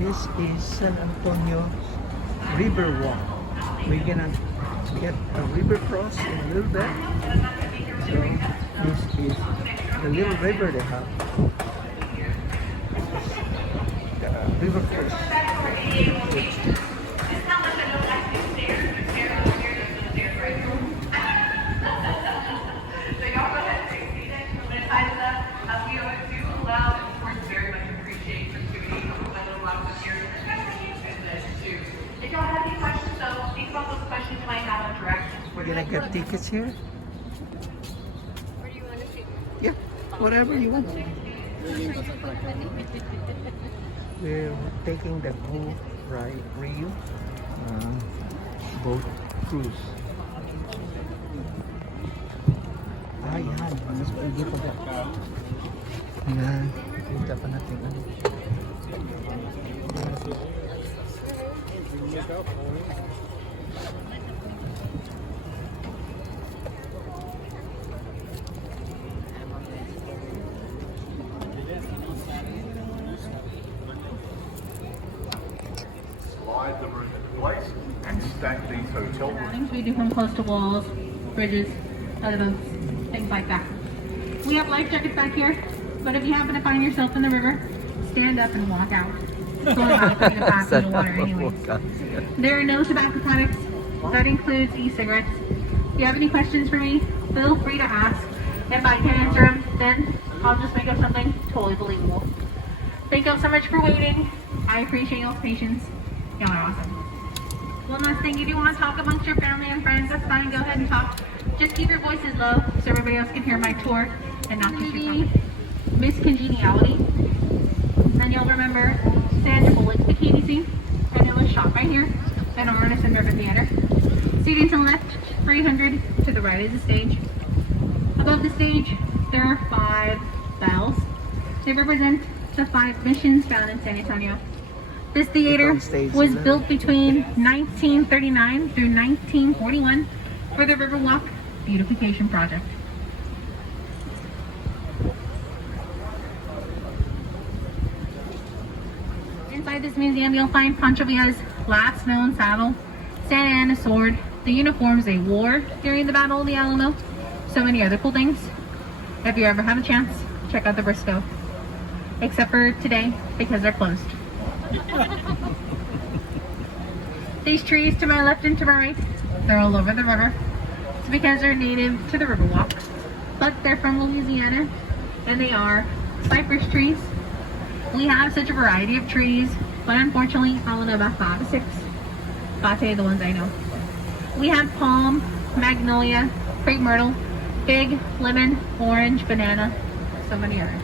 This is San Antonio Riverwalk. We're gonna get a river cross in a little bit. So this is the little river they have. River cross. We're gonna get tickets here. Where do you want to sit? Yeah, whatever you want. We're taking the Go Rio boat cruise. Ah, yan. Mas pwede pa ba? Yan. Kita pa natin. Slide the roof in place and stack these hotel rooms. Things we do from close to walls, bridges, other boats, things like that. We have life jackets back here, but if you happen to find yourself in the river, stand up and walk out. It's only about 3 to 5 feet of water anyways. There are no tobacco products. That includes e-cigarettes. If you have any questions for me, feel free to ask. If I can't answer them, then I'll just make up something totally believable. Thank you all so much for waiting. I appreciate y'all's patience. Y'all are awesome. One last thing, if you want to talk amongst your family and friends, that's fine. Go ahead and talk. Just keep your voices low so everybody else can hear my tour and not just your comment. Miss Congeniality. And y'all remember Sandra Bullock's bikini scene. And it was shot right here at Artist and River Theater. Seating to the left, 300. To the right is the stage. Above the stage, there are 5 bells. They represent the 5 missions found in San Antonio. This theater was built between 1939 through 1941 for the Riverwalk Beautification Project. Inside this museum, you'll find Pancho Villa's last known saddle, Santa Anna's sword, the uniforms they wore during the Battle of the Alamo, so many other cool things. If you ever have a chance, check out the Briscoe. Except for today, because they're closed. These trees to my left and to my right, they're all over the river. It's because they're native to the Riverwalk, but they're from Louisiana, and they are cypress trees. We have such a variety of trees, but unfortunately, I only know about 5 or 6. I'll tell you the ones I know. We have palm, magnolia, crepe myrtle, fig, lemon, orange, banana, so many others.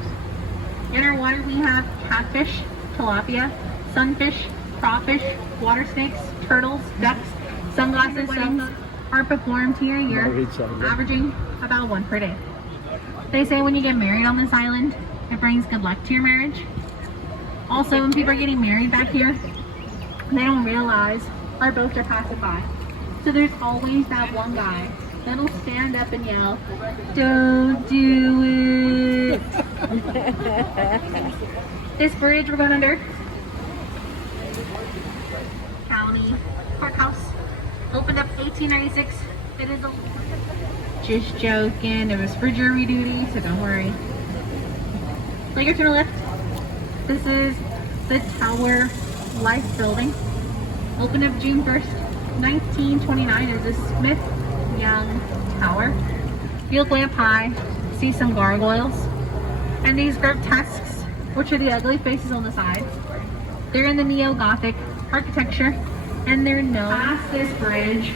In our water, we have catfish, tilapia, sunfish, crawfish, water snakes, turtles, ducks. Sunglasses are performed here a year, averaging about 1 per day. They say when you get married on this island, it brings good luck to your marriage. Also, when people are getting married back here, they don't realize our boats are passing by. So there's always that one guy that'll stand up and yell, "Don't do it!" This bridge we're going under, County Courthouse, opened up 1896. It is a... Just joking, it was for jury duty, so don't worry. Later to the left, this is the Tower Life Building. Opened up June 1st, 1929 as the Smith Young Tower. You look way up high, see some gargoyles, and these grotesques, which are the ugly faces on the sides. They're in the neo-Gothic architecture, and they're known past this bridge.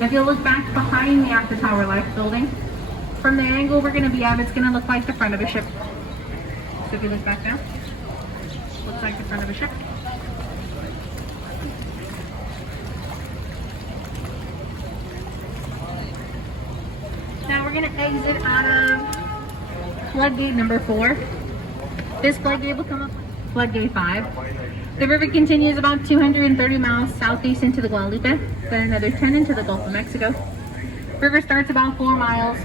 If you look back behind me at the Tower Life Building, from the angle we're going to be at, it's going to look like the front of a ship. So if you look back now, looks like the front of a ship. Now we're going to exit out of floodgate number 4. This floodgate will come up floodgate 5. The river continues about 230 miles southeast into the Guadalupe, then another 10 into the Gulf of Mexico. River starts about 4 miles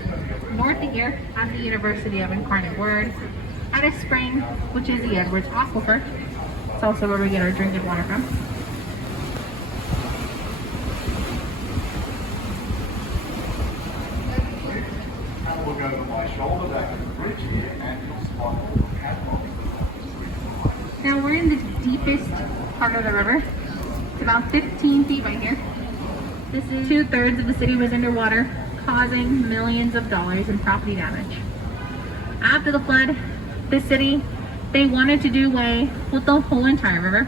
north of here at the University of Incarnate Word, at a spring, which is the Edwards Aquifer. It's also where we get our drinking water from. Have a look over my shoulder back at the bridge here and you'll spot all the catwalks. Now we're in the deepest part of the river. It's about 15 feet right here. This is 2/3 of the city was underwater, causing millions of dollars in property damage. After the flood, the city, they wanted to do away with the whole entire river,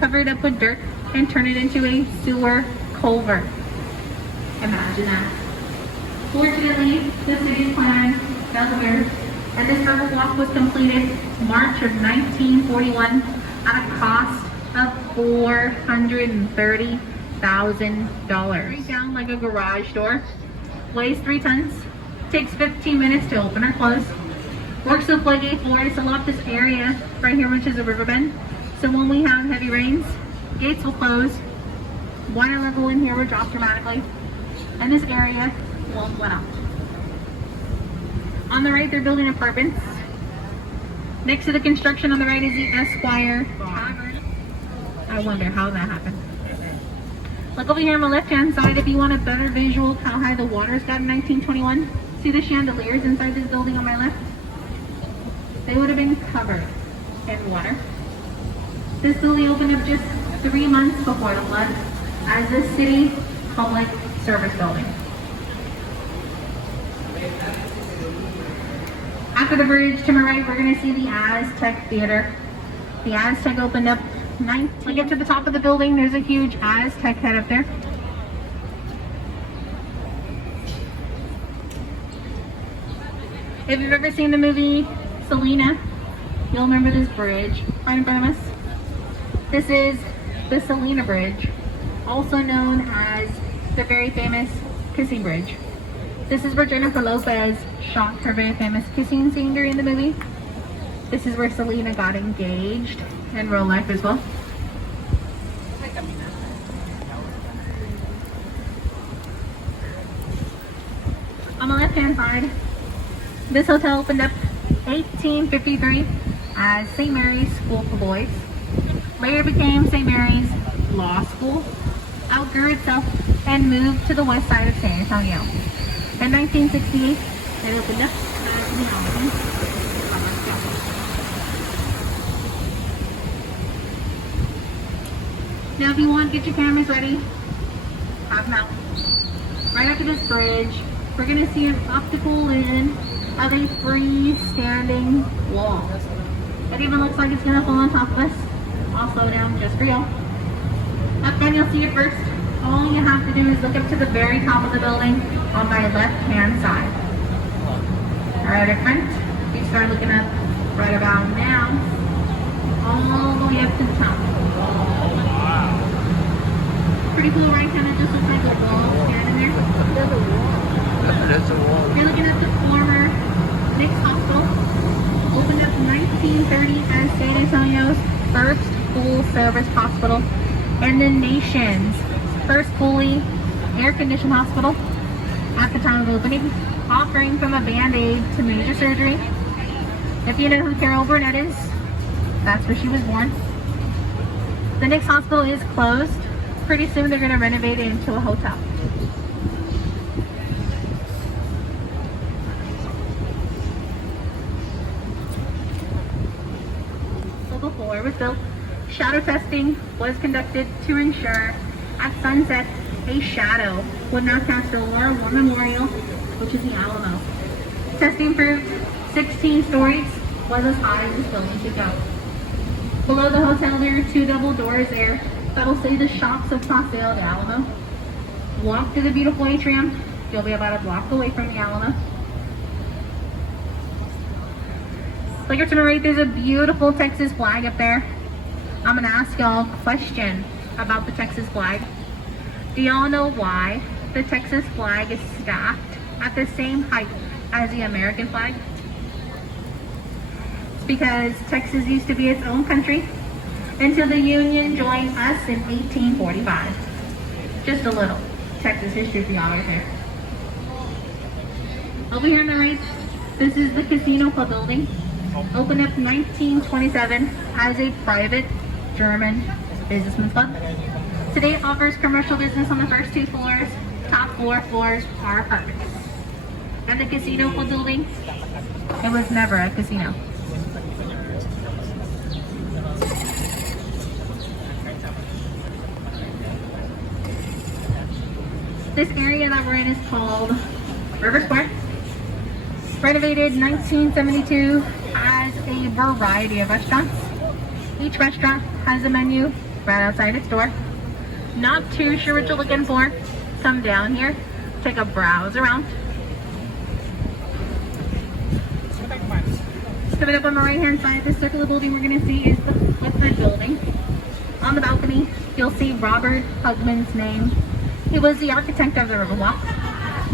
cover it up with dirt, and turn it into a sewer culvert. Imagine that. Fortunately, the city's plan fell through, and this Riverwalk was completed March of 1941 at a cost of $430,000. Right down like a garage door, weighs 3 tons, takes 15 minutes to open or close. Works with floodgate floors to lock this area right here, which is a river bend. So when we have heavy rains, gates will close, water level in here will drop dramatically, and this area won't let out. On the right, they're building apartments. Next to the construction on the right is the Esquire Tavern. I wonder how that happened. Look over here on the left-hand side if you want a better visual of how high the waters got in 1921. See the chandeliers inside this building on my left? They would have been covered in water. This building opened up just 3 months before the flood as a city public service building. After the bridge to my right, we're going to see the Aztec Theater. The Aztec opened up Like up to the top of the building, there's a huge Aztec head up there. If you've ever seen the movie Selena, you'll remember this bridge right in front of us. This is the Selena Bridge, also known as the very famous kissing bridge. This is where Jennifer Lopez shot her very famous kissing scene during the movie. This is where Selena got engaged in real life as well. On the left hand side, this hotel opened up 1853 as St. Mary's School for Boys. Later became St. Mary's Law School, outgrew itself, and moved to the west side of San Antonio. In 1968, it opened up as the Alamo. Now if you want, get your cameras ready. Have them out. Right after this bridge, we're going to see an optical illusion of a freestanding wall. It even looks like it's going to fall on top of us. I'll slow down just for y'all. Up front, you'll see it first. All you have to do is look up to the very top of the building on my left-hand side. Alright, up front, you start looking up right about now, all the way up to the top. Pretty cool, right? Kind of just looks like a wall standing there. That's a wall. You're looking at the former Nick's Hospital. Opened up in 1930 as San Antonio's first full-service hospital and the nation's first fully air-conditioned hospital at the time of opening, offering from a band-aid to major surgery. If you know who Carol Burnett is, that's where she was born. The Nick's Hospital is closed. Pretty soon they're going to renovate it into a hotel. So before it was built, shadow testing was conducted to ensure at sunset a shadow would not cast over our war memorial, which is the Alamo. Testing proved 16 stories was as high as this building could go. Below the hotel there are 2 double doors there that'll say the shops of Paseo de Alamo. Walk through the beautiful atrium, you'll be about a block away from the Alamo. Like up to my right, there's a beautiful Texas flag up there. I'm gonna ask y'all a question about the Texas flag. Do y'all know why the Texas flag is stacked at the same height as the American flag? It's because Texas used to be its own country until the Union joined us in 1845. Just a little Texas history for y'all right there. Over here on the right, this is the Casino Club building. Opened up in 1927 as a private German Businessmen's Club. Today it offers commercial business on the first 2 floors. Top 4 floors are apartments. And the casino building, it was never a casino. This area that we're in is called River Square. Renovated 1972, has a variety of restaurants. Each restaurant has a menu right outside its door. Not too sure what you're looking for. Come down here, take a browse around. Coming up on the right hand side, this circular building we're going to see is the Clifford building. On the balcony, you'll see Robert Hugman's name. He was the architect of the Riverwalk.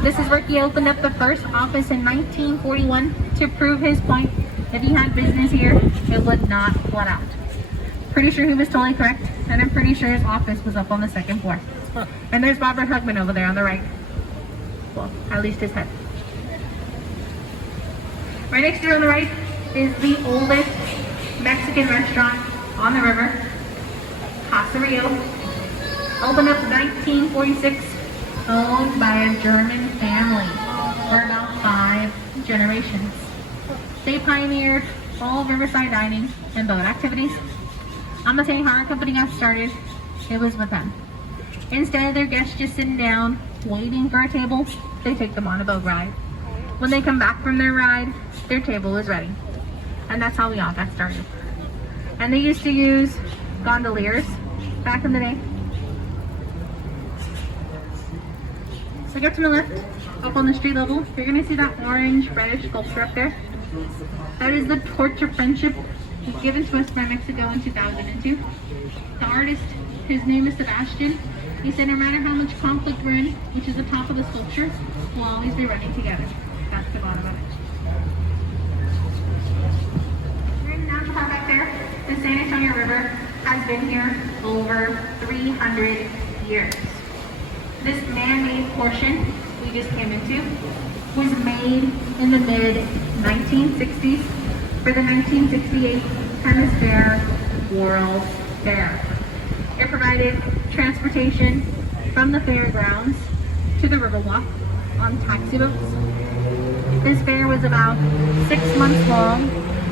This is where he opened up the first office in 1941 to prove his point. If he had business here, it would not flood out. Pretty sure he was totally correct, and I'm pretty sure his office was up on the 2nd floor. And there's Robert Hugman over there on the right. Well, at least his head. Right next to you on the right is the oldest Mexican restaurant on the river, Casa Rio. Opened up in 1946, owned by a German family for about 5 generations. They pioneered all riverside dining and boat activities. I'm gonna tell you how our company got started. It was with them. Instead of their guests just sitting down, waiting for a table, they take them on a boat ride. When they come back from their ride, their table is ready. And that's how we all got started. And they used to use gondoliers back in the day. So get to my left, up on the street level, you're gonna see that orange reddish sculpture up there. That is the Torch of Friendship, given to us by Mexico in 2002. The artist, his name is Sebastian. He said no matter how much conflict we're in, which is the top of the sculpture, we'll always be running together. That's the bottom of it. Right now, back there, the San Antonio River has been here over 300 years. This man-made portion we just came into was made in the mid-1960s for the 1968 Hemisphere World Fair. It provided transportation from the fairgrounds to the Riverwalk on taxi boats. This fair was about 6 months long,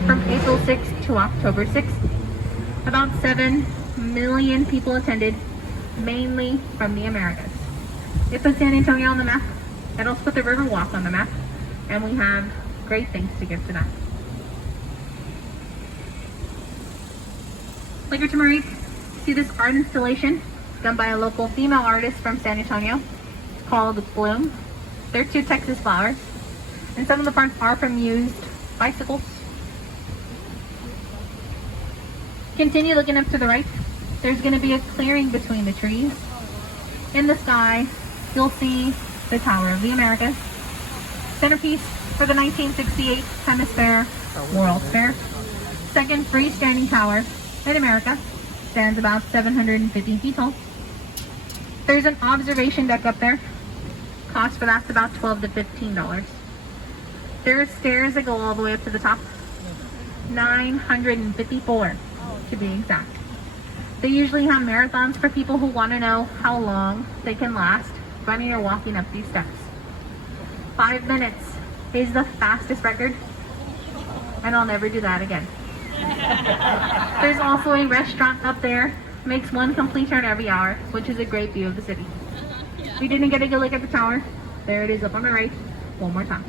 from April 6th to October 6th. About 7 million people attended, mainly from the Americas. It put San Antonio on the map. It also put the Riverwalk on the map, and we have great things to give to that. Later to my right, see this art installation done by a local female artist from San Antonio. It's called Bloom. They're 2 Texas flowers, and some of the parts are from used bicycles. Continue looking up to the right. There's going to be a clearing between the trees. In the sky, you'll see the Tower of the Americas, centerpiece for the 1968 Hemisphere World Fair. Second freestanding tower in America, stands about 750 feet tall. There's an observation deck up there. Cost for that's about $12 to $15. There are stairs that go all the way up to the top. 954 to be exact. They usually have marathons for people who want to know how long they can last running or walking up these steps. 5 minutes is the fastest record, and I'll never do that again. There's also a restaurant up there, makes 1 complete turn every hour, which is a great view of the city. We didn't get a good look at the tower. There it is up on the right, one more time.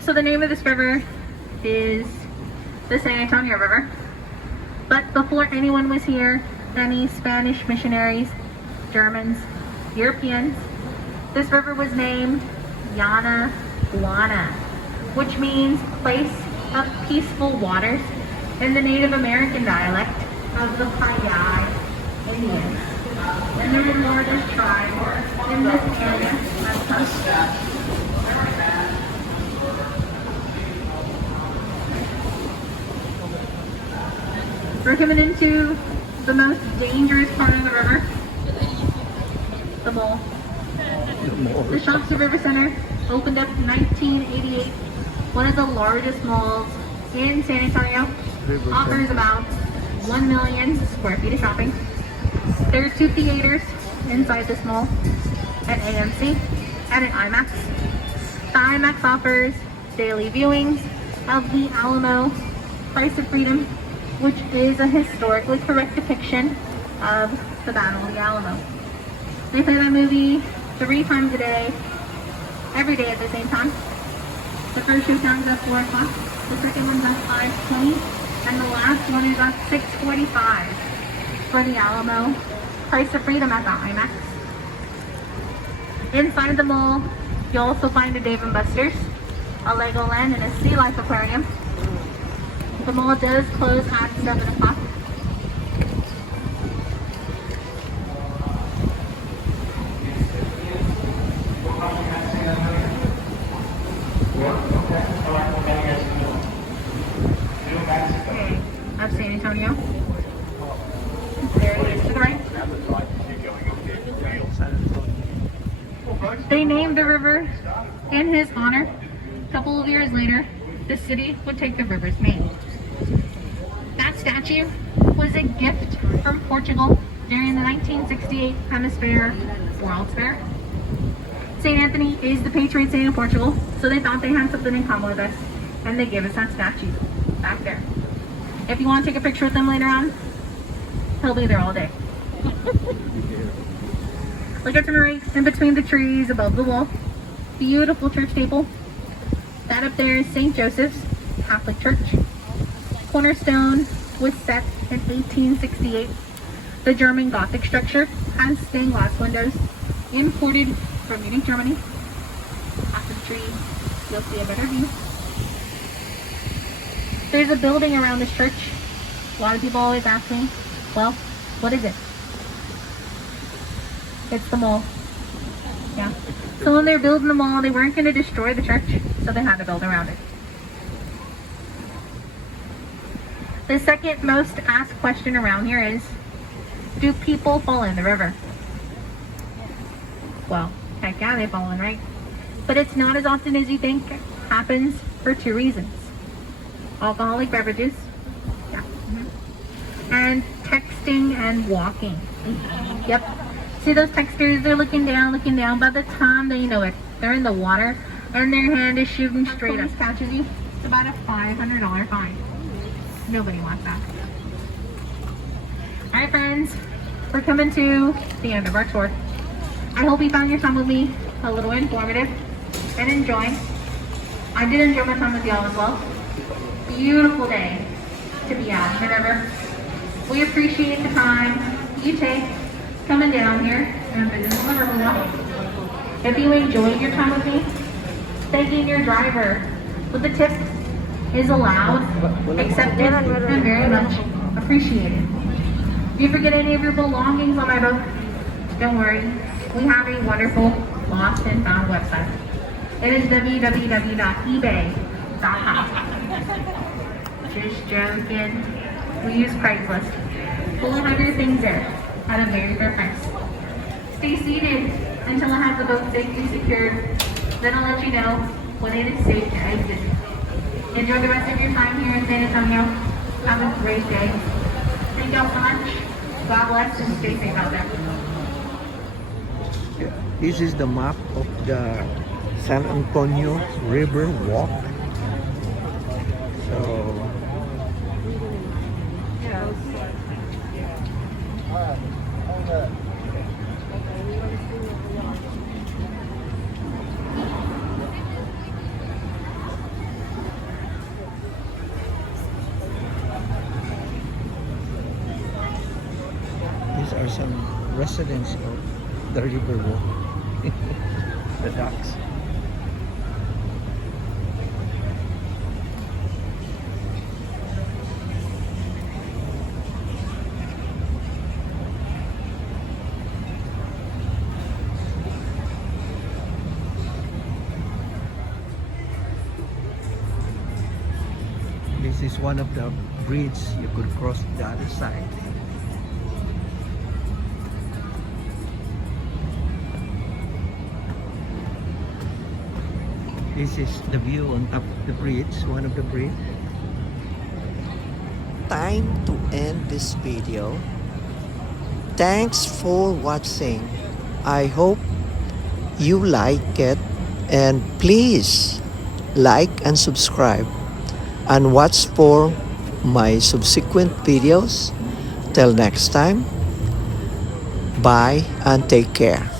So the name of this river is the San Antonio River. But before anyone was here, any Spanish missionaries, Germans, Europeans, this river was named Llana Guana, which means place of peaceful waters in the Native American dialect of the Payay Indians. And they're the largest tribe in this area of country. We're coming into the most dangerous part of the river, the mall. The Shops of River Center Opened up in 1988. One of the largest malls in San Antonio. River Offers Center. about 1 million square feet of shopping. There are 2 theaters inside this mall, an AMC and an IMAX. The IMAX offers daily viewings of The Alamo, Price of Freedom, which is a historically correct depiction of the Battle of the Alamo. They play that movie 3 times a day, every day at the same time. The first show starts at 4 o'clock, the second one's at 5:20, and the last one is at 6:45 for The Alamo, Price of Freedom at the IMAX. Inside the mall, you'll also find a Dave & Buster's, a Legoland, and a Sea Life Aquarium. The mall does close at 7 o'clock. Of San Antonio. There it is to the right. They named the river in his honor. A couple of years later, the city would take the river's name. That statue was a gift from Portugal during the 1968 Hemisphere World's Fair. St. Anthony is the patron saint of Portugal, so they thought they had something in common with us, and they gave us that statue back there. If you want to take a picture with them later on, he'll be there all day. Look at the right in between the trees above the wall. Beautiful church steeple. That up there is St. Joseph's Catholic Church. Cornerstone was set in 1868. The German Gothic structure has stained glass windows imported from Munich, Germany. After the tree, you'll see a better view. There's a building around this church. A lot of people always ask me, well, what is it? It's the mall. Yeah. So when they're building the mall, they weren't going to destroy the church, so they had to build around it. The second most asked question around here is, do people fall in the river? Well, heck yeah, they fall in, right? But it's not as often as you think. It happens for 2 reasons. Alcoholic beverages, yeah, and texting and walking. Yep. See those texters, they're looking down. By the time they know it, they're in the water and their hand is shooting straight up. Catches you, it's about a $500 fine. Nobody wants that. Alright friends, we're coming to the end of our tour. I hope you found your time with me a little informative and enjoying. I did enjoy my time with y'all as well. Beautiful day to be out in the river. We appreciate the time you take coming down here and visiting the Riverwalk. If you enjoyed your time with me, thanking your driver with a tip is allowed, accepted, and very much appreciated. If you forget any of your belongings on my boat, don't worry. We have a wonderful lost and found website. It is www.ebay.com. Just joking. We use Craigslist. We'll have your things there at a very fair price. Stay seated until I have the boat safely secured. Then I'll let you know when it is safe to exit. Enjoy the rest of your time here in San Antonio. Have a great day. Thank y'all so much. God bless and stay safe out there. This is the map of the San Antonio River Walk. So these are some residents of the Riverwalk. The docks. This is one of the bridges you could cross the other side. This is the view on top of the bridge, one of the bridge. Time to end this video. Thanks for watching. I hope you like it, and please like and subscribe and watch for my subsequent videos. Till next time, bye and take care.